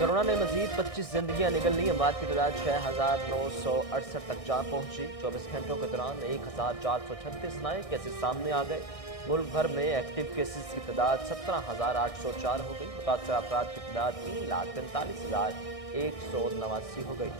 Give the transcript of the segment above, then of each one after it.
Corona ने मजीद 25 जिंदगियां निगल ली। अमवात की तादाद 6,968 तक जा पहुंची। 24 घंटों के दौरान 1,436 नए केसेस सामने आ गए। मुल्क भर में एक्टिव केसेस की तादाद 17,804 हो गई। मुतासर अफराद की तादाद 3,43,189 हो गई।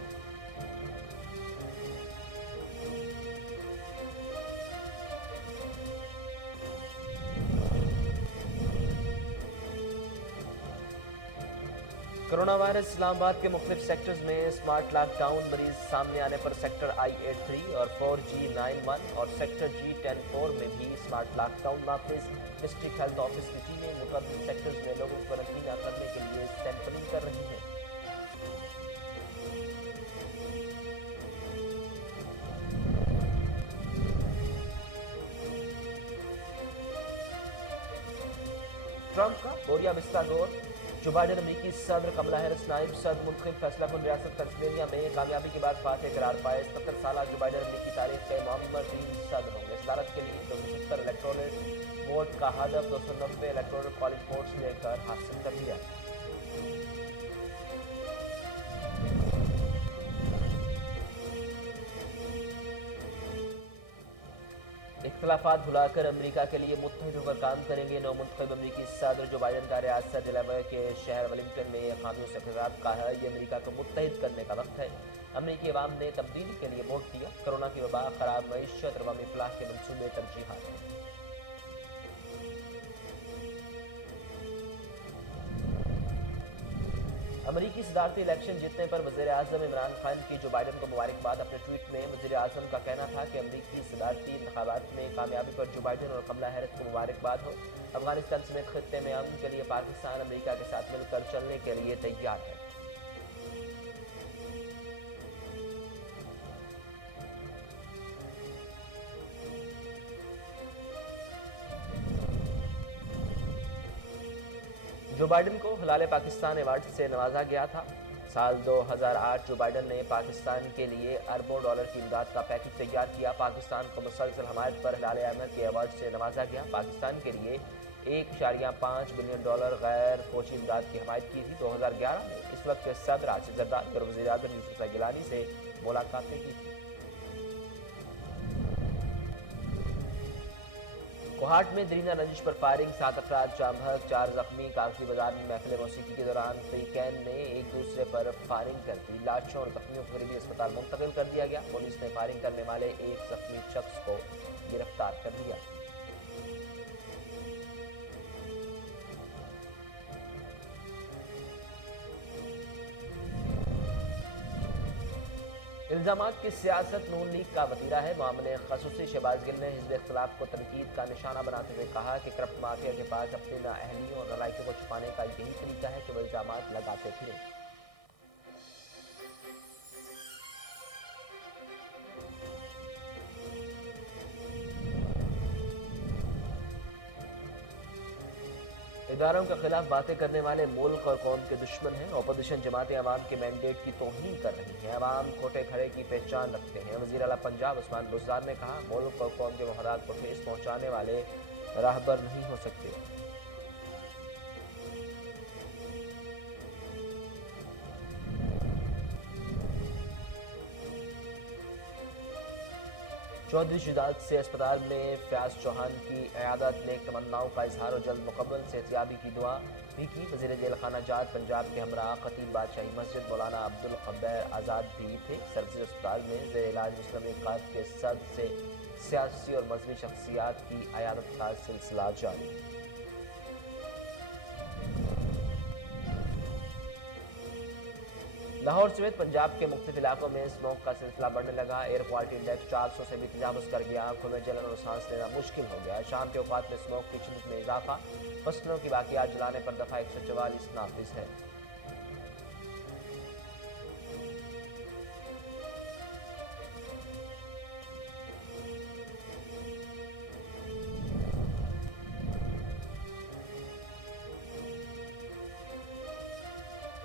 कोरोना वायरस इस्लामाबाद के मुख्तलिफ सेक्टर्स में स्मार्ट लॉकडाउन। मरीज सामने आने पर सेक्टर I83 और 4G91 और सेक्टर G104 में भी स्मार्ट लॉकडाउन नाफिज। डिस्ट्रिक्ट हेल्थ ऑफिस की टीमें मुतअद्दिद सेक्टर्स में लोगों को क्वारंटीन करने के लिए सैंपलिंग कर रही हैं। ट्रंप का बोरिया बिस्ता दौर। जो बाइडेन अमरीकी सदर, कमला हैरिस नाइब सदर मुंतखब। फैसला कुन रियासत पेंसिल्वेनिया में कामयाबी के बाद फातह करार पाए। 77 साल जो बाइडेन अमरीकी तारीख के मौमतीन सदर होंगे। सदारत के लिए 270 इलेक्टोरल वोट का हदफ 290 इलेक्टोरल कॉलेज वोट्स लेकर हासिल कर लिया। इख्तलाफात भुलाकर अमेरिका के लिए मुत्तहिद होकर काम करेंगे। नौ मुंतखब अमरीकी सदर जो बाइडेन का रियासत डेलावेयर के शहर वेलिंगटन में खामियों से खिताब कहा है ये अमेरिका को मुत्तहिद करने का वक्त है। अमरीकी अवाम ने तब्दीली के लिए वोट दिया। कोरोना की वबा, खराब मईशत और अवामी फलाह के मनसूबे तरजीहात हैं। अमरीकी सदारती इलेक्शन जीतने पर वज़ीर आज़म इमरान खान की जो बाइडेन को मुबारकबाद। अपने ट्वीट में वज़ीर आज़म का कहना था कि अमरीकी सदारती इंतखाबात में कामयाबी पर जो बाइडेन और कमला हैरिस को मुबारकबाद हो। अफगानिस्तान समेत खित्ते में अमन के लिए पाकिस्तान अमरीका के साथ मिलकर चलने के लिए तैयार है। जो बाइडेन को हिलाल पाकिस्तान अवार्ड से नवाजा गया था। साल 2008 जो बाइडेन ने पाकिस्तान के लिए अरबों डॉलर की इमदाद का पैकेज तैयार किया। पाकिस्तान को मुसलसल हमायत पर हिलाल अहमद के अवार्ड से नवाजा गया। पाकिस्तान के लिए 1.5 बिलियन डॉलर गैर फौजी इमदाद की हमायत की थी। 2011 में इस वक्त के सदर आसिफ जरदारी और वज़ीर आज़म यूसुफ गिलानी से मुलाकातें की थी। कोहाट में दरीना रंजिश पर फायरिंग, 7 अफराद जाम बहक, 4 जख्मी। कागजी बाजार में महफिल मौसीकी के दौरान फ्रीकैन ने एक दूसरे पर फायरिंग कर दी। लाशों और जख्मियों को करीबी अस्पताल मुंतकिल कर दिया गया। पुलिस ने फायरिंग करने वाले एक जख्मी शख्स को गिरफ्तार कर लिया। इल्जामात की सियासत नून लीग का वतीरा है। मामले खसूसी शहबाज गिल ने हिज़्ब इख्तिलाफ को तनकीद का निशाना बनाते हुए कहा कि करप्ट माफिया के पास अपनी नाअहलियों और नलायकी को छुपाने का यही तरीका है कि वो इल्जामात लगाते फिरें। इदारों के खिलाफ बातें करने वाले मुल्क और कौम के दुश्मन हैं। अपोजिशन जमातें अवाम के मैंडेट की तौहीन कर रही हैं। अवाम खोटे खड़े की पहचान रखते हैं। वज़ीर आला पंजाब उस्मान बुज़दार ने कहा मुल्क और कौम के मफादात को ठेस पहुंचाने वाले राहबर नहीं हो सकते। चौधरी शुजात से अस्पताल में फयाज चौहान की इयादत, नेक तमन्नाओं का इजहार और जल्द मुकम्मल सेहतियाबी की दुआ भी की। वज़ीर जेल खाना जात पंजाब के हमरा खतीब बादशाही मस्जिद मौलाना अब्दुल खब्बैर आज़ाद भी थे। सर्विस अस्पताल में ज़ेर इलाज मुस्लिम लीग के सदर से सियासी और मजहबी शख्सियात की इयादत का सिलसिला जारी। लाहौर समेत पंजाब के मुख्तलिफ इलाकों में स्मोक का सिलसिला बढ़ने लगा। एयर क्वालिटी इंडेक्स 400 से भी तजावुज़ कर गया। आंखों में जलन और सांस लेना मुश्किल हो गया। शाम के औकात में स्मोक की शिद्दत में इजाफा। फसलों की बाकियात जलाने पर दफा 144 नाफिज है।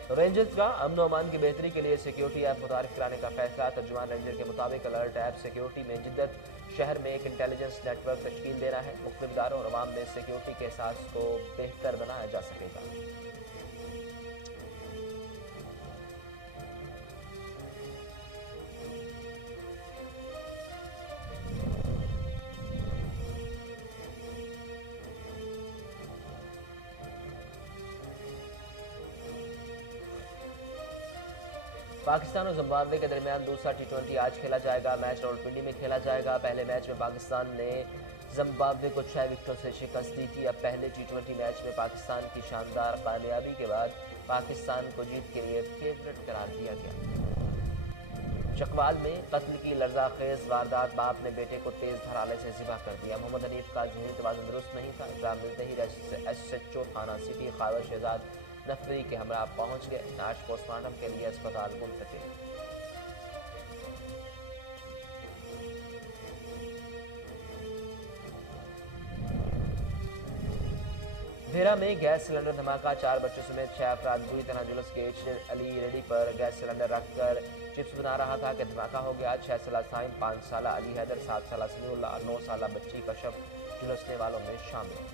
रेंजर्स का अमन अमान की बेहतरी के लिए सिक्योरिटी ऐप मुतारिफ कराने का फैसला। तर्जुमान रेंजर के मुताबिक अलर्ट ऐप सिक्योरिटी में जिद्दत शहर में एक इंटेलिजेंस नेटवर्क तश्कील देना है। मुख्तलिफ इदारों और अवाम में सिक्योरिटी के एहसास को बेहतर बनाया जा सकेगा। पाकिस्तान और जिम्बाब्वे के दरमियान दूसरा T20 आज खेला जाएगा। मैच रावलपिंडी में खेला जाएगा। पहले मैच में पाकिस्तान ने जिम्बाब्वे को 6 विकेटों से शिकस्त दी थी। अब पहले T20 मैच में पाकिस्तान की शानदार कामयाबी के बाद पाकिस्तान को जीत के लिए फेवरेट करार दिया गया। चकवाल में कत्ल की लर्जाखेज वारदात, बाप ने बेटे को तेज धराले से ज़िबा कर दिया। मोहम्मद हनीफ का जहनी तवाज़ुन दुरुस्त नहीं था। इत्तला मिलते ही SHO थाना सिटी ख्वाजा शहजाद नफरी के हमरा पहुंच गए। आज पोस्टमार्टम के लिए अस्पताल मुंतकिल। भेरा में गैस सिलेंडर धमाका, 4 बच्चों समेत 6 अफराद बुरी तरह झुलस गए। अली रेडी पर गैस सिलेंडर रखकर चिप्स बना रहा था कि धमाका हो गया। 6 साला साइम, 5 साला अली हैदर, 7 साला समीउल्लाह, 9 साला बच्ची का शव झुलसने वालों में शामिल।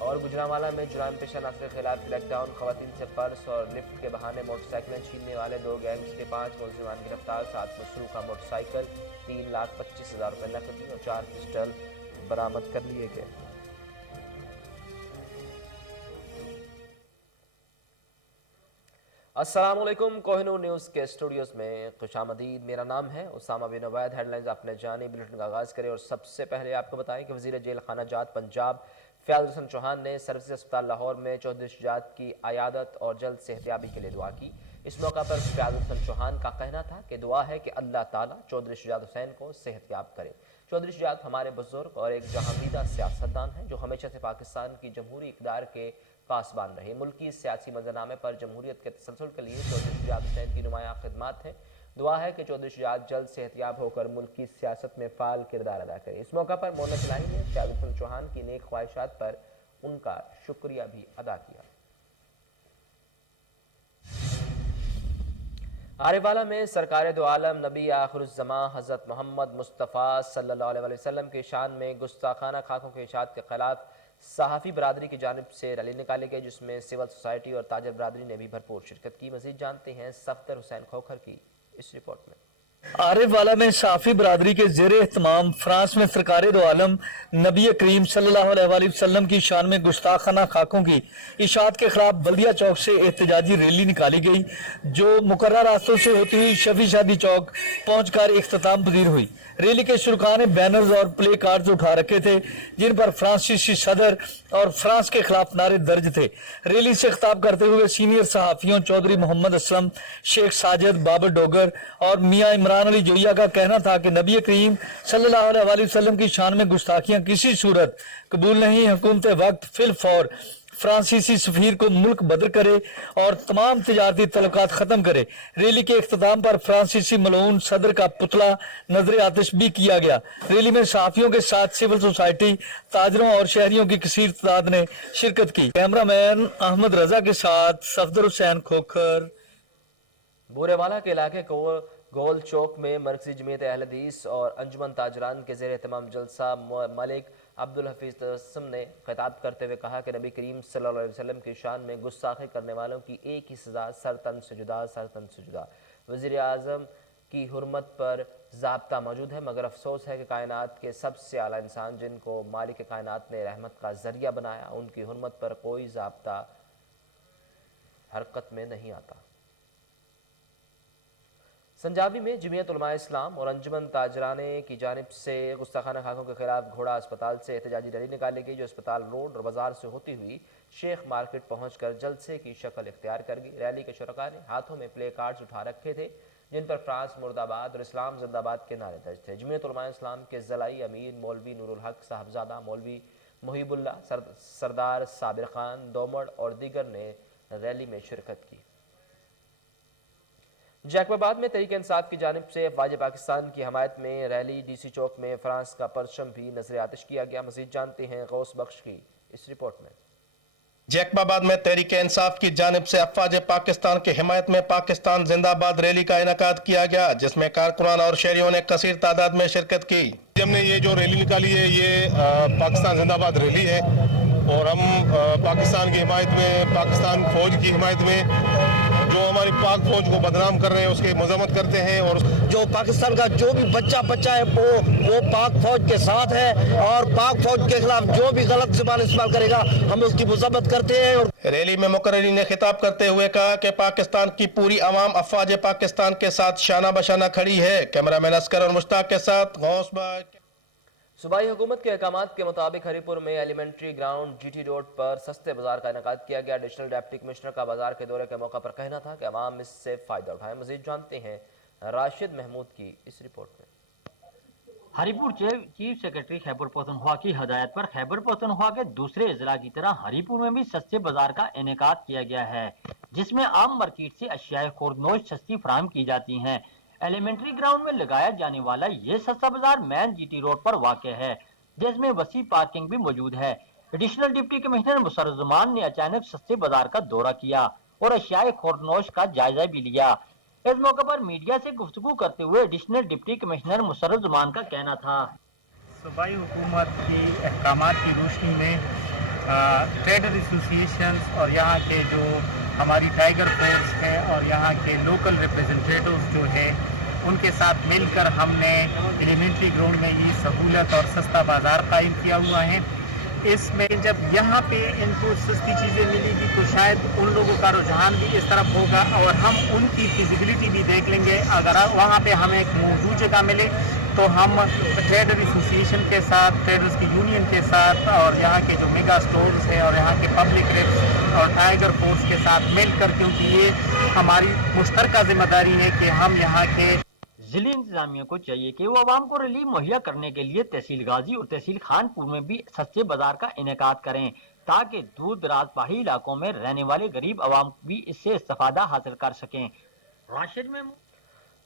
और गुजरांवाला में जुर्म पेशा नासर के खिलाफ क्रैकडाउन, खवातीन से पर्स और लिफ्ट के बहाने मोटरसाइकिलें छीनने वाले 2 गैंग्स के 5 मुलजिमान गिरफ्तार। 7 मसरूका मोटरसाइकिल, 3,25,000 रुपये नकदी और 4 पिस्टल बरामद कर लिए गए। अस्सलाम वालेकुम, कोहिनूर न्यूज़ के स्टूडियोज़ में खुशामदीद। मेरा नाम है उसामा बिन उबैद। हेडलाइंस अपने जाने बुलेटिन का आगाज़ करें और सबसे पहले आपको बताएं कि वज़ीर जेल खाना जात पंजाब फ़याज़ हुसैन चौहान ने सर्विस अस्पताल लाहौर में चौधरी शुजात की अयादत और जल्द सेहतयाबी के लिए दुआ की। इस मौका पर फ़याज़ हुसैन चौहान का कहना था कि दुआ है कि अल्लाह ताला चौधरी शुजात हुसैन को सेहतयाब करे। चौधरी शुजात हमारे बुजुर्ग और एक जहांगीदा सियासतदान हैं जो हमेशा से पाकिस्तान की जमहूरी इक़्तिदार के पासबान रहे। मुल्की सियासी मंजरनामे पर जमहूरियत के तसलसल के लिए चौधरी शुजात हुसैन की नुमायां खिदमत है। दुआ है कि चौधरी शुजात जल्द सेहतयाब होकर मुल्क की सियासत में फ़ाल किरदार अदा करें। इस मौका पर मोहम्मद इलाही ने फ़याज़ हुसैन चौहान की नेक ख्वाहिशात पर उनका शुक्रिया भी अदा किया। आरिफवाला में सरकार दो आलम नबी आखिरुज़्ज़मां हज़रत मोहम्मद मुस्तफ़ा सल्लल्लाहु अलैहि वसल्लम की शान में गुस्ताखाना खाकों के इशाअत के खिलाफ सहाफ़ी बरादरी की जानिब से रैली निकाली गई, जिसमें सिविल सोसाइटी और ताजर बरादरी ने भी भरपूर शिरकत की। मज़ीद जानते हैं सफ़दर हुसैन खोखर की इस रिपोर्ट में। आरिफवाला में सहाफ़ी बरादरी के ज़ेरे एहतमाम फ्रांस में सरकार दो आलम नबी करीम सल्लल्लाहु अलैहि वसल्लम की शान में गुस्ताखाना खाकों की इशाअत के खिलाफ बल्दिया चौक से एहतजाजी रैली निकाली गई, जो मुकर्रर रास्तों से होती हुई शफी शादी चौक पहुंचकर इख्तिताम पजीर हुई। रैली के शुरका ने बैनर्स और प्ले कार्ड्स उठा रखे थे जिन पर फ्रांसीसी सदर और फ्रांस के खिलाफ नारे दर्ज थे। रैली से खिताब करते हुए सीनियर सहाफ़ियों चौधरी मोहम्मद असलम, शेख साजिद, बाबर डोगर और मियाँ इमरान अली जोइया का कहना था कि नबी करीम सल्लल्लाहु अलैहि वसल्लम की शान में गुस्ताखियां किसी सूरत कबूल नहीं। हुकूमत वक्त फिल फौर फ्रांसीसी सफीर को मुल्क बदर करे और तमाम तिजारती तल्लुकात खत्म करे। रैली के इख्तिताम पर फ्रांसीसी मलऊन सदर का पुतला नजर आतिश भी किया गया। रैली में सहाफियों के साथ सिविल सोसाइटी, ताजरों और शहरियों की कसीर तादाद ने शिरकत की। कैमरामैन अहमद रजा के साथ सफदर हुसैन खोखर। बूरेवाला के इलाके को गोल चौक में मरकजी जमीयत अहल हदीस और अंजुमन ताजरान के ज़ेर एहतमाम जलसा मलिक अब्दुल हफीज़ तबस्सुम ने खिताब करते हुए कहा कि नबी करीम सल्लल्लाहु अलैहि वसल्लम की शान में गुस्ताखी करने वालों की एक ही सज़ा, सरतन से जुदा, सरतन से जुदा। वज़ीर आज़म की हुर्मत पर ज़ाब्ता मौजूद है, मगर अफसोस है कि कायनात के सबसे आला इंसान जिनको मालिक कायनात ने रहमत का ज़रिया बनाया, उनकी हुर्मत पर कोई ज़ाब्ता हरकत में नहीं आता। संजाबी में जमीयत उलमा इस्लाम और अंजुमन ताजराने की जानिब से गुस्ताखाना खाकों के खिलाफ घोड़ा अस्पताल से एहतजाजी रैली निकाली गई, जो अस्पताल रोड और बाजार से होती हुई शेख मार्केट पहुंचकर जलसे की शक्ल इख्तियार कर गई। रैली के शुरका ने हाथों में प्ले कार्ड्स उठा रखे थे जिन पर फ्रांस मुर्दाबाद और इस्लाम जिंदाबाद के नारे दर्ज थे। जमीयत उलमा इस्लाम के ज़लाई अमीर मौलवी नूरुल हक साहबजादा, मौलवी मुहिबुल्लाह, सरदार साबिर खान दोमड़ और दीगर ने रैली में शिरकत की। जैकबाबाद में तहरीक इंसाफ की जानिब से अफवाज पाकिस्तान की हमायत में रैली, डीसी चौक में फ्रांस का परचम भी नजर आतिश किया गया। मज़ीद जानते हैं गौस बख्श की इस रिपोर्ट में। जैकबाबाद में तहरीक इंसाफ की जानिब से अफवाज पाकिस्तान की हिमायत में पाकिस्तान जिंदाबाद रैली का इनेकाद किया गया, जिसमें कारकुनान और शहरियों ने कसीर तादाद में शिरकत की। हमने ये जो रैली निकाली है ये पाकिस्तान जिंदाबाद रैली है और हम पाकिस्तान की हिमायत में, पाकिस्तान फौज की हिमायत में जो जो हमारी पाक फौज को बदनाम कर रहे हैं उसकी मजम्मत करते हैं। और जो पाकिस्तान का जो भी बच्चा है वो पाक फौज के साथ है और पाक फौज के खिलाफ जो भी गलत जुबान इस्तेमाल करेगा हम उसकी मजम्मत करते हैं। और रैली में मुकर्रिरीन ने खिताब करते हुए कहा कि पाकिस्तान की पूरी अवाम अफवाज पाकिस्तान के साथ शाना बशाना खड़ी है। कैमरामैन अस्कर और मुश्ताक के साथ गौस बाग। सूबाई हुकूमत के अहकामात के मुताबिक हरीपुर में एलिमेंट्री ग्राउंड GT रोड पर सस्ते बाजार का इनेकाद किया गया। एडिशनल डिप्टी कमिश्नर का बाजार के दौरे के मौका पर कहना था कि अवाम इससे फ़ायदा उठाए। मज़ीद जानते हैं राशिद महमूद की इस रिपोर्ट में। हरीपुर चीफ सेक्रेटरी खैबर पख्तूनख्वा की हदायत पर खैबर पख्तूनख्वा के दूसरे अजला की तरह हरीपुर में भी सस्ते बाजार का इनेकाद किया गया है, जिसमें आम मार्केट से अशियाए खुर्दनोश सस्ती फराहम की जाती हैं। एलिमेंट्री ग्राउंड में लगाया जाने वाला ये सस्ता बाजार मैन GT रोड पर वाक़ है, जिसमें वसी पार्किंग भी मौजूद है। एडिशनल डिप्टी कमिश्नर मुसर्रजुमान ने अचानक सस्ते बाजार का दौरा किया और अशियाए खुर्दनोश का जायजा भी लिया। इस मौके पर मीडिया से गुफ्तगू करते हुए एडिशनल डिप्टी कमिश्नर मुसर्रजुमान का कहना था, सूबाई हुकूमत की अहकामात की रोशनी में ट्रेडर एसोसिएशन और यहाँ के जो हमारी टाइगर फोर्स है और यहाँ के लोकल रिप्रेजेंटेटिव्स जो है उनके साथ मिलकर हमने एलिमेंट्री ग्राउंड में ये सहूलत और सस्ता बाज़ार कायम किया हुआ है। इसमें जब यहाँ पे इनको सस्ती चीज़ें मिलेगी तो शायद उन लोगों का रुझान भी इस तरफ होगा और हम उनकी फिजिबिलिटी भी देख लेंगे। अगर वहाँ पे हमें एक मौजूद जगह मिले तो हम ट्रेडर एसोसिएशन के साथ, ट्रेडर्स की यूनियन के साथ और यहाँ के जो मेगा स्टोर्स हैं और यहाँ के पब्लिक रिप्स और टाइगर फोर्स के साथ मिलकर, क्योंकि ये हमारी मुश्तरका जिम्मेदारी है कि हम यहाँ के जिले इंतजामिया को चाहिए कि वो आवाम को रिलीफ मुहैया करने के लिए तहसील गाजी और तहसील खानपुर में भी सस्ते बाजार का इनेकाद करें, ताकि दूर दराज पहाड़ी इलाकों में रहने वाले गरीब आवाम भी इससे इस्तेफादा हासिल कर सकें। राशिद में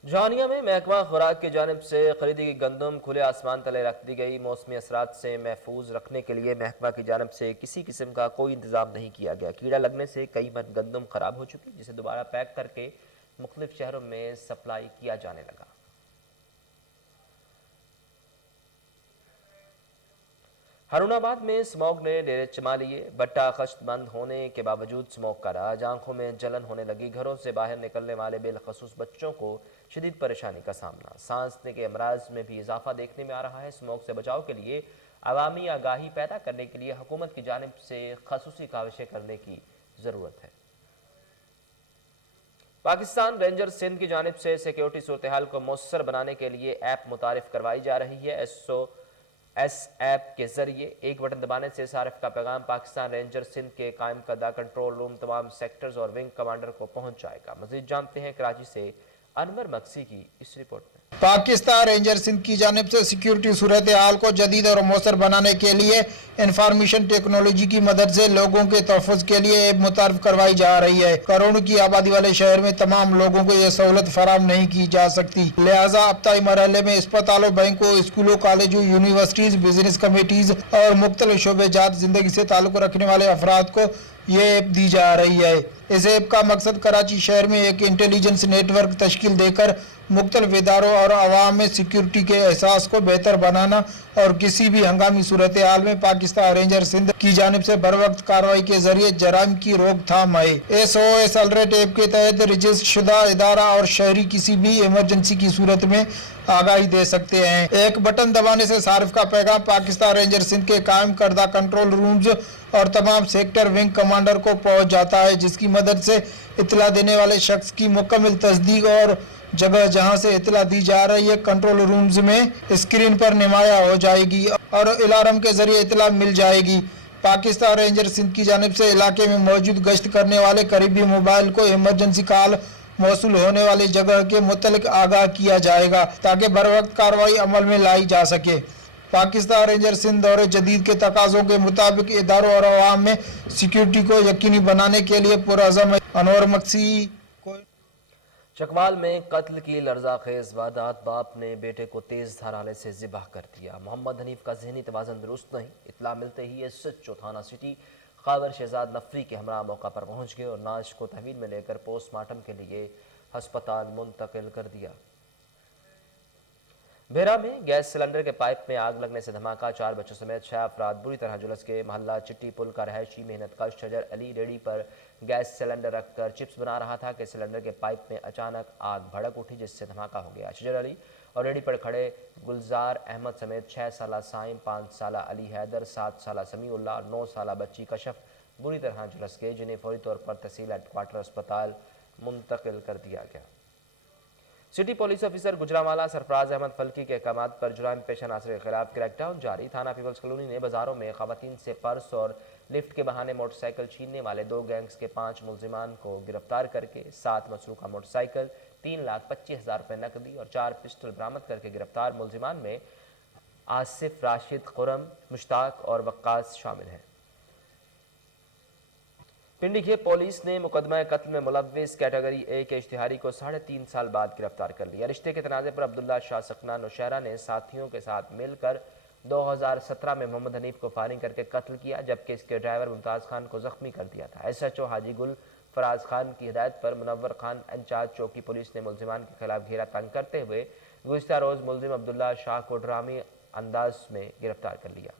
जानिया में महकमा खुराक की जानिब से खरीदी की गंदम खुले आसमान तले रख दी गई। मौसमी असरात से महफूज रखने के लिए महकमा की जानिब से किसी किस्म का कोई इंतजाम नहीं किया गया। कीड़ा लगने से कई मन गंदम खराब हो चुकी, जिसे दोबारा पैक करके मुख्तलिफ शहरों में सप्लाई किया जाने लगा। हरुणाबाद में स्मॉग ने डेरे जमा लिए। भट्टा खश्त बंद होने के बावजूद स्मॉग का राज, आंखों में जलन होने लगी। घरों से बाहर निकलने वाले बिलखसूस बच्चों को शदीद परेशानी का सामना। सांसने के अमराज में भी इजाफा देखने में आ रहा है। स्मॉग से बचाव के लिए अवामी आगाही पैदा करने के लिए हुकूमत की जानिब से खसूसी काविशें करने की ज़रूरत है। पाकिस्तान रेंजर सिंध की जानिब से सिक्योरिटी सूरत हाल को मौसर बनाने के लिए ऐप मुतारिफ करवाई जा रही है। SOS ऐप के जरिए एक बटन दबाने से सारिफ का पैगाम पाकिस्तान रेंजर सिंध के कायम करदा कंट्रोल रूम तमाम सेक्टर्स और विंग कमांडर को पहुंच जाएगा। मजीद जानते हैं कराची से अनवर मक्सी की इस रिपोर्ट में। पाकिस्तान रेंजर सिंध की जानिब से सिक्योरिटी सूरत हाल को जदीद और मौसर बनाने के लिए इंफॉर्मेशन टेक्नोलॉजी की मदद से लोगों के तहफ़्फ़ुज़ के लिए ऐप मुतारिफ करवाई जा रही है। करोड़ों की आबादी वाले शहर में तमाम लोगों को यह सहूलत फराहम नहीं की जा सकती, लिहाजा अब्ताई मरहले में अस्पतालों, बैंकों, स्कूलों, कॉलेजों, यूनिवर्सिटीज़, बिजनेस कमेटीज़ और मुख्तलिफ शोबेजात जिंदगी से ताल्लुक़ रखने वाले अफराद को ये ऐप दी जा रही है। इस ऐप का मकसद कराची शहर में एक इंटेलिजेंस नेटवर्क तश्कील देकर मुख्तलिफ इदारों और अवाम में सिक्योरिटी के एहसास को बेहतर बनाना और किसी भी हंगामी सूरत हाल में पाकिस्तान रेंजर सिंध की जानिब से बर वक्त कार्रवाई के जरिए जराइम की रोकथाम है। SOS अलर्ट ऐप के तहत रजिस्टर शुदा इदारा और शहरी किसी भी इमरजेंसी की सूरत में आगाही दे सकते हैं। एक बटन दबाने से सारिफ का पैगाम पाकिस्तान रेंजर सिंध के कायम करदा कंट्रोल रूम्स और तमाम सेक्टर विंग कमांडर को पहुंच जाता है, जिसकी मदद से इतला देने वाले शख्स की मुकम्मल तस्दीक और जगह जहां से इतला दी जा रही है कंट्रोल रूम्स में स्क्रीन पर नुमाया हो जाएगी और अलार्म के जरिए इतला मिल जाएगी। पाकिस्तान रेंजर सिंध की जानिब से इलाके में मौजूद गश्त करने वाले करीबी मोबाइल को इमरजेंसी कॉल मौसूल होने वाली जगह के मुतल्लिक आगाह किया जाएगा ताकि बर वक्त कार्रवाई अमल में लाई जा सके। पाकिस्तान रेंजर सिंध दौरे जदीद के तकाज़ों के मुताबिक इदारों और अवाम में सिक्योरिटी को यकीनी बनाने के लिए पुरअज़म है। अनवर मक्सी को चकवाल में कत्ल की लर्ज़ाखेज़ वारदात, बाप ने बेटे को तेज़ धार से ज़िबाह कर दिया। मोहम्मद हनीफ का ज़हनी तवाज़न दुरुस्त नहीं। इत्तला मिलते ही SHO थाना सिटी खावर शहजाद नफरी के हमरा मौका पर पहुंच गए और नाश को तहवील में लेकर पोस्टमार्टम के लिए हस्पताल मुंतकिल कर दिया। भेरा में गैस सिलेंडर के पाइप में आग लगने से धमाका, 4 बच्चों समेत 6 अफराद बुरी तरह झुलस के। मोहल्ला चिट्टी पुल का रहायशी मेहनतकश शजर अली रेडी पर गैस सिलेंडर रखकर चिप्स बना रहा था कि सिलेंडर के पाइप में अचानक आग भड़क उठी, जिससे धमाका हो गया। शजर अली और रेडी पर खड़े गुलजार अहमद समेत 6 साला साइम, 5 साला अली हैदर, 7 साला समीउल्लाह और 9 साला बच्ची कशफ बुरी तरह झुलस गए, जिन्हें फौरी तौर पर तहसील हेडक्वार्टर अस्पताल मुंतकिल कर दिया गया। City police officer Gujranwala Sarfaraz Ahmed Falki के अहकामात पर जुर्म पेशा नासर के खिलाफ क्रैकडाउन जारी। थाना पीपल्स कॉलोनी ने बाजारों में खवातीन से पर्स और लिफ्ट के बहाने मोटरसाइकिल छीनने वाले 2 गैंग्स के 5 मुलजिमान को गिरफ्तार करके 7 मसरूका मोटरसाइकिल, 3,25,000 रुपये नकदी और 4 पिस्टल बरामद करके गिरफ्तार मुलजिमान में आसिफ, राशिद, खुरम, मुश्ताक और वक्कास शामिल हैं। पिंडी के पुलिस ने मुकदमा कत्ल में मुलव्विस कैटेगरी ए के इश्तिहारी को 3.5 साल बाद गिरफ्तार कर लिया। रिश्ते के तनाज़े पर अब्दुल्ला शाह सकना नौशहरा ने साथियों के साथ मिलकर 2017 में मोहम्मद हनीफ को फायरिंग करके कत्ल किया, जबकि इसके ड्राइवर मुमताज़ खान को जख्मी कर दिया था। SHO हाजी गुल फराज खान की हिदायत पर मुनव्वर खान इंचार्ज चौकी पुलिस ने मुलजिमान के खिलाफ घेरा तंग करते हुए गुज़िश्ता रोज़ मुलजिम अब्दुल्ला शाह को ड्रामी अंदाज में गिरफ्तार कर लिया।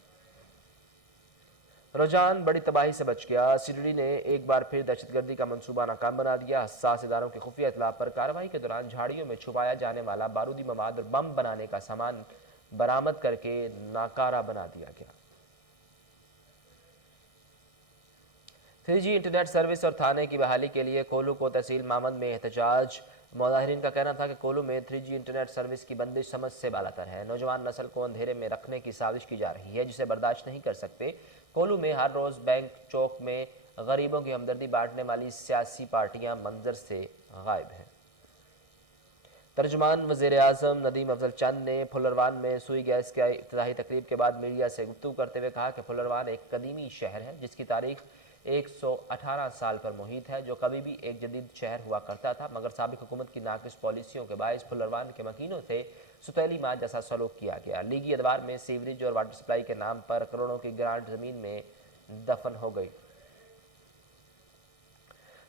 रुझान बड़ी तबाही से बच गया। CDD ने एक बार फिर दहशतगर्दी का मंसूबा नाकाम बना दिया। हसास इदारों की खुफिया इतला पर कार्रवाई के दौरान झाड़ियों में छुपाया जाने वाला बारूदी मवाद और बम बनाने का सामान बरामद करके नाकारा बना दिया गया। 3G इंटरनेट सर्विस और थाने की बहाली के लिए कोलू को तहसील मामद में एहतजाज। मुजाहिरीन का कहना था कि कोलू में 3G इंटरनेट सर्विस की बंदिश समझ से बालातर है। नौजवान नस्ल को अंधेरे में रखने की साजिश की जा रही है, जिसे बर्दाश्त नहीं कर सकते। कोलू में हर रोज़ बैंक चौक में गरीबों की हमदर्दी बांटने वाली सियासी पार्टियां मंजर से गायब हैं। तर्जुमान वज़ीर आज़म नदीम अफजल चंद ने फुलरवान में सुई गैस के इफ्तिताही तकरीब के बाद मीडिया से गुफ्तगू करते हुए कहा कि फुलरवान एक कदीमी शहर है जिसकी तारीख 118 साल पर मुहित है, जो कभी भी एक जदीद शहर हुआ करता था, मगर साबिक हुकूमत की नाकिस पॉलिसियों के बायस फुलरवान के मकीनों से सुतैली माँ जैसा सलूक किया गया। लीगी अदवार में सीवरेज और वाटर सप्लाई के नाम पर करोड़ों की ग्रांट ज़मीन में दफन हो गई।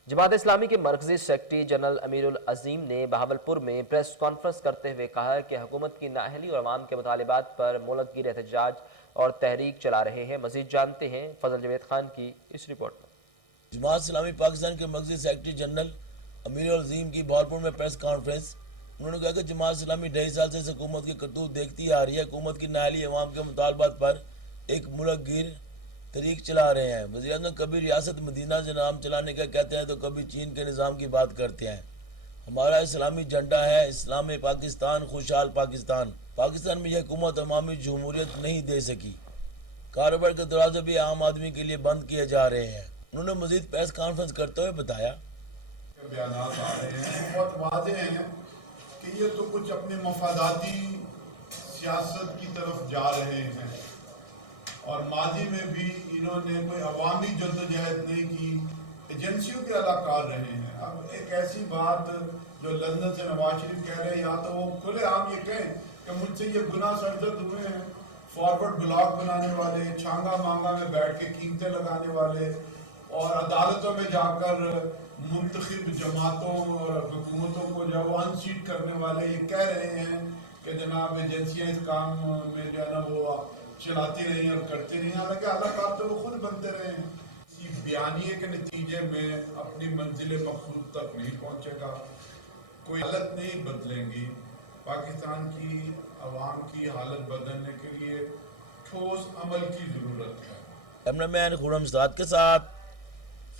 जमात इस्लामी के मरकजी सेक्रेटरी जनरल अमीरुल अजीम ने बहावलपुर में प्रेस कॉन्फ्रेंस करते हुए कहा कि हुकूमत की नाअहली और अवाम के मुतालिबात पर मुल्क गिर एहतजाज और तहरीक चला रहे हैं। मजीद जानते हैं फजल जवेद खान की इस रिपोर्ट में। जमात इस्लामी पाकिस्तान के मरकजी सेक्रेटरी जनरल अमीरुल अजीम की बहावलपुर में प्रेस कॉन्फ्रेंस। उन्होंने कहा कि जमात इस्लामी 2.5 साल से इस हुकूमत की करतूत देखती आ रही है। हुकूमत की नाअहली अवाम के मुतालबात पर एक मुल्क गिर तरीक चला रहे हैं। वज़ीर-ए-आज़म कभी रियासत मदीना से नाम चलाने का कहते हैं तो कभी चीन के निज़ाम की बात करते हैं। हमारा इस्लामी झंडा है इस्लाम पाकिस्तान, खुशहाल पाकिस्तान। पाकिस्तान में यह हुकूमत अवामी जमहूरियत नहीं दे सकी। कारोबार के दरवाजे भी आम आदमी के लिए बंद किए जा रहे हैं। उन्होंने मजीद प्रेस कॉन्फ्रेंस करते हुए बताया, बयानात आ रहे हैं बहुत वाज़ेह हैं कि ये तो कुछ अपने मफादाती सियासत की तरफ जा रहे हैं और माजी में भी इन्होंने कोई अवामी जद्दोजहद नहीं की, एजेंसियों के अलाकार रहे हैं। अब एक ऐसी बात जो लंदन से नवाज शरीफ कह रहे हैं, या तो वो खुले आम ये कहें कि मुझसे ये गुनाह सरजद हुए हैं, फॉरवर्ड ब्लॉग बनाने वाले, छांगा मांगा में बैठ के कीमतें लगाने वाले और अदालतों में जाकर मुंतखब जमातों और हुकूमतों को जो वो अनसीट करने वाले ये कह रहे हैं कि जनाब एजेंसियाँ इस काम में जो है ना वो चलाती रही और करती रही। हालांकि अल्लाह तो वो खुद बनते रहे हैं। इसी बयानिए के नतीजे में अपनी मंजिल मकसूद तक नहीं पहुँचेगा, कोई हालत नहीं बदलेंगी। पाकिस्तान की अवाम की हालत बदलने के लिए ठोस अमल की ज़रूरत है। कैमरामैन खुरम साद के साथ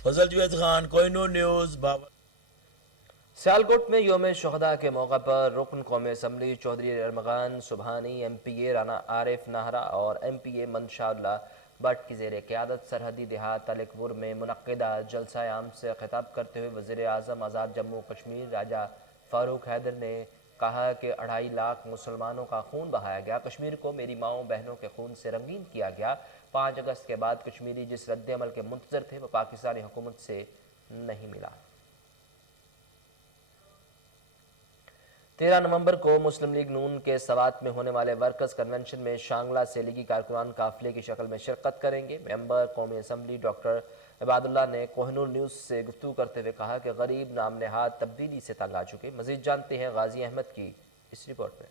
फजल जवेद खान, कोहिनूर न्यूज़, बाबर। सियालकोट में योम शुहदा के मौका पर रुकन कौमी असम्बली चौधरी अरमगान सुबहानी, MPA राना आरिफ नाहरा और MPA मंशाउल्लाह भट्ट की ज़ेर क़यादत सरहदी देहात तलकपुर में मुनक्किदा जलसा आम से खिताब करते हुए वज़ीर आज़म आज़ाद जम्मू कश्मीर राजा फ़ारूक हैदर ने कहा कि 2.5 लाख मुसलमानों का खून बहाया गया। कश्मीर को मेरी माओं बहनों के खून से रंगीन किया गया। 5 अगस्त के बाद कश्मीरी जिस रद्द-ए-अमल के मुंतज़र थे वो पाकिस्तानी हुकूमत से नहीं मिला। 13 नवंबर को मुस्लिम लीग नून के सवात में होने वाले वर्कर्स कन्वेंशन में शांगला से लीगी कारकुनान काफिले की शक्ल में शिरकत करेंगे। मेंबर कौमी असम्बली डॉक्टर इबादुल्लाह ने कोहिनूर न्यूज़ से गुफ्तगू करते हुए कहा कि गरीब नाम नहाद तब्दीली से तंग आ चुके। मजीद जानते हैं गाजी अहमद की इस रिपोर्ट में।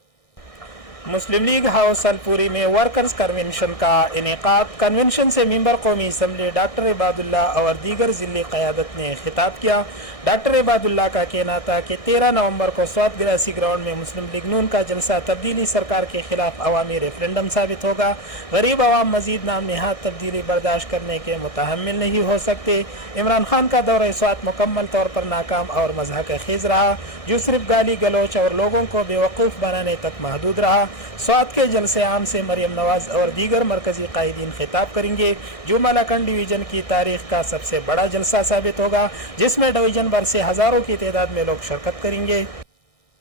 मुस्लिम लीग हाउस सलपुरी में वर्कर्स कन्वेंशन का इनेकाद। कन्वेंशन से मेंबर कौमी असम्बली डॉक्टर इबादुल्ला और दीगर ज़िले क़यादत ने खिताब किया। डॉक्टर इबादुल्ला का कहना था कि 13 नवंबर को स्वात ग्रासी ग्राउंड में मुस्लिम लीग नून का जलसा तब्दीली सरकार के खिलाफ अवामी रेफरेंडम साबित होगा। गरीब आवाम मजीद नाम नहाद तब्दीली बर्दाश्त करने के मुतहम्मिल नहीं हो सकते। इमरान खान का दौरा स्वात मुकम्मल तौर पर नाकाम और मज़हक खेज रहा, जो सिर्फ गाली गलोच और लोगों को बेवकूफ़ बनाने तक महदूद रहा। स्वात के जलसे आम से मरियम नवाज और दीगर मरकजी कायदीन खिताब करेंगे, जो मलाकंड डिवीजन की तारीख का सबसे बड़ा जलसा साबित होगा, जिसमें डिवीजन भर से हज़ारों की तादाद में लोग शिरकत करेंगे।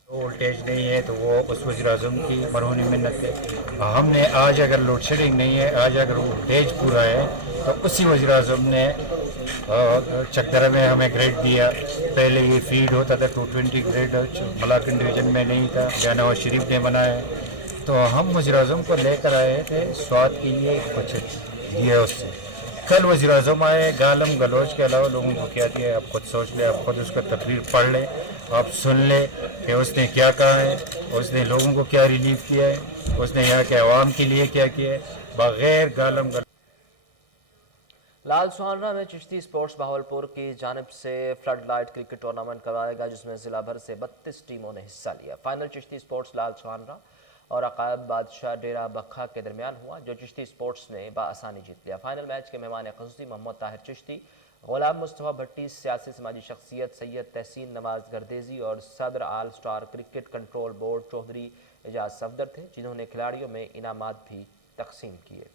वोल्टेज नहीं है तो वो उस वज़ीर-ए-आज़म की मरहूनी मिन्नत है। हमने आज अगर लोड शेडिंग नहीं है, आज अगर वोल्टेज पूरा है तो उसी वज़ीर-ए-आज़म ने चकदरा में हमें ग्रेड दिया। पहले ये फीड होता था 220 ग्रेड, मलाकंड डिवीजन में नहीं था, नवाज शरीफ ने बनाया। तो हम वज़ीर-ए-आज़म को लेकर आए थे स्वात के लिए कुछ दिया उससे। कल वज़ीर-ए-आज़म आए, गालम गलोच के अलावा लोगों को क्या दिया, आप खुद सोच लें, आप खुद उसका तकरीर पढ़ लें, आप सुन लें कि उसने क्या कहा है, उसने लोगों को क्या रिलीफ किया है, उसने यहाँ के अवाम के लिए क्या किया है, बग़ैर गालम गलोच। लाल सुहाना में चिश्ती स्पोर्ट्स बहावलपुर की जानिब से फ्लड लाइट क्रिकेट टूर्नामेंट करवाएगा, जिसमें ज़िला भर से 32 टीमों ने हिस्सा लिया। फाइनल चिश्ती स्पोर्ट्स लाल सुहाना और अकायब बादशाह डेरा बखा के दरमियान हुआ, जो चिश्ती स्पोर्ट्स ने बाआसानी जीत लिया। फाइनल मैच के मेहमान ख़ुसूसी मोहम्मद ताहिर चिश्ती, गुलाम मुस्तफ़ा भट्टी, सियासी समाजी शख्सियत सैयद तहसीन नवाज गर्देजी और सदर all star cricket control board Chaudhry Ejaz Safdar थे, जिन्होंने खिलाड़ियों में इनामात भी तकसीम किए।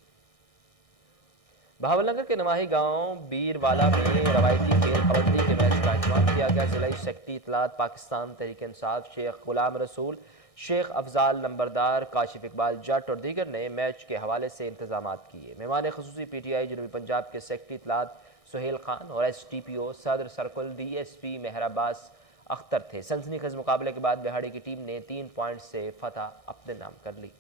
बहावलनगर के नवाही गांव बीरवाला में रवायती खेल कबड्डी के मैच का इंतजाम किया गया। जिला सेक्रेटरी इत्तलात पाकिस्तान तहरीक इंसाफ शेख गुलाम रसूल, शेख अफजाल नंबरदार, काशिफ इकबाल जट और दीगर ने मैच के हवाले से इंतजामात किए। मेहमान ख़ुसूसी PTI जनूबी पंजाब के सेक्रेटरी इत्तलात सुहेल खान और STPO सदर सर्कल DSP मेहराबास अख्तर थे। सनसनीखेज मुकाबले के बाद बिहाड़ी की टीम ने 3 पॉइंट से फतह अपने नाम कर ली।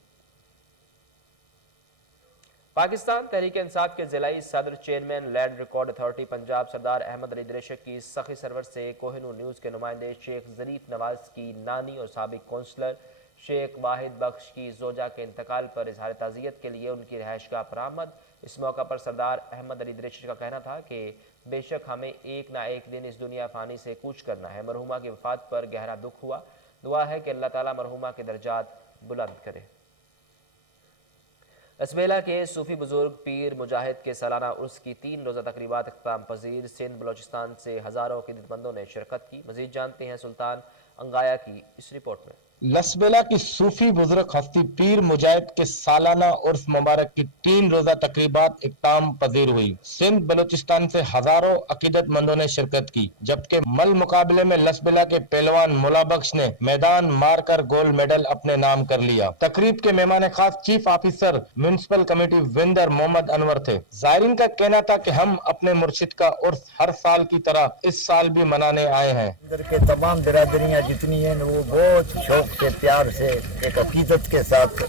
पाकिस्तान तहरीक इंसाफ के ज़िलाई सदर chairman land record authority Punjab Sardar Ahmed Ali Dreshak की सखी सरवर से कोहिनूर न्यूज़ के नुमाइंदे शेख ज़रीफ नवाज की नानी और साबिक कौंसलर शेख वाहिद बख्श की जोजा के इंतकाल पर इजहार ताज़ियत के लिए उनकी रहायशगाह पर आमद। इस मौका पर सरदार अहमद अली दरेशक का कहना था कि बेशक हमें एक ना एक दिन इस दुनिया फ़ानी से कूच करना है। मरहुमा की वफ़ात पर गहरा दुख हुआ। दुआ है कि अल्लाह ताला मरहुमा के दर्जात बुलंद करे। असबेला के सूफी बुजुर्ग पीर मुजाहिद के सालाना उर्स की 3 रोज़ा तकरीबात इख्तिताम पजीर। सिंध बलोचिस्तान से हज़ारों क़ीमतमंदों ने शिरकत की। मज़ीद जानते हैं सुल्तान अंगाया की इस रिपोर्ट में। लसबेला की सूफी बुजुर्ग हस्ती पीर मुजाहिद के सालाना उर्स मुबारक की 3 रोजा तकरीबात इख्तिताम पजीर हुई। सिंध बलोचिस्तान से हजारों अकीदतमंदों ने शिरकत की, जबकि मल मुकाबले में लसबेला के पहलवान मुला बख्श ने मैदान मारकर गोल्ड मेडल अपने नाम कर लिया। तकरीब के मेहमान खास चीफ ऑफिसर म्युनिसिपल कमेटी विंदर मोहम्मद अनवर थे। जायरीन का कहना था कि हम अपने मुर्शिद का उर्स हर साल की तरह इस साल भी मनाने आए हैं। इधर के तमाम बिरादरियां जितनी हैं वो बहुत शौक से, प्यार से, एक अकीदत के साथ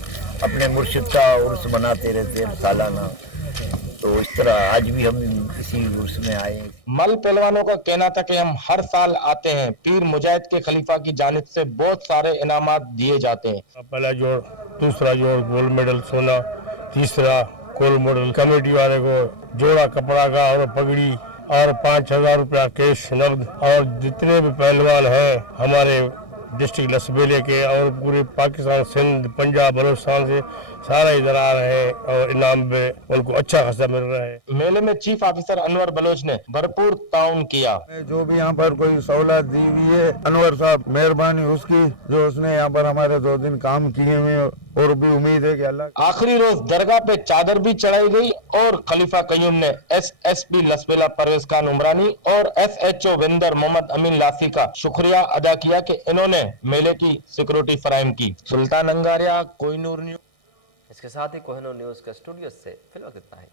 अपने मुर्शिद का उर्स मनाते रहते हैं सालाना। तो इस तरह आज भी हम इसी उर्स में आए। मल पहलवानों का कहना था कि हम हर साल आते हैं। पीर मुजाहिद के खलीफा की जानिब से बहुत सारे इनामात दिए जाते हैं। पहला जोड़, दूसरा जोड़ गोल्ड मेडल सोना, तीसरा गोल्ड मेडल कमेटी वाले को जोड़ा कपड़ा का और पगड़ी और 5,000 रुपया कैश नकद। और जितने भी पहलवान हैं हमारे डिस्ट्रिक्ट लसबेले के और पूरे पाकिस्तान, सिंध, पंजाब, बलोचिस्तान से सारा इधर आ रहे हैं और इनाम में उनको अच्छा खासा मिल रहा है। मेले में चीफ ऑफिसर अनवर बलोच ने भरपूर ताउन किया। जो भी यहाँ पर कोई सहूलत दी हुई है, अनवर साहब मेहरबानी उसकी, जो उसने यहाँ पर हमारे 2 दिन काम किए हुए, और भी उम्मीद है कि अल्लाह। आखिरी रोज दरगाह पे चादर भी चढ़ाई गई और खलीफा कयूम ने SSP लसबेला परवेज खान उमरानी और SHO विंदर मोहम्मद अमीन लासी का शुक्रिया अदा किया कि इन्होंने मेले की सिक्योरिटी फराहम की। सुल्तान अंगारिया, कोहिनूर न्यूज़। इसके साथ ही कोहिनूर न्यूज़ के स्टूडियो से फिलहाल इतना ही।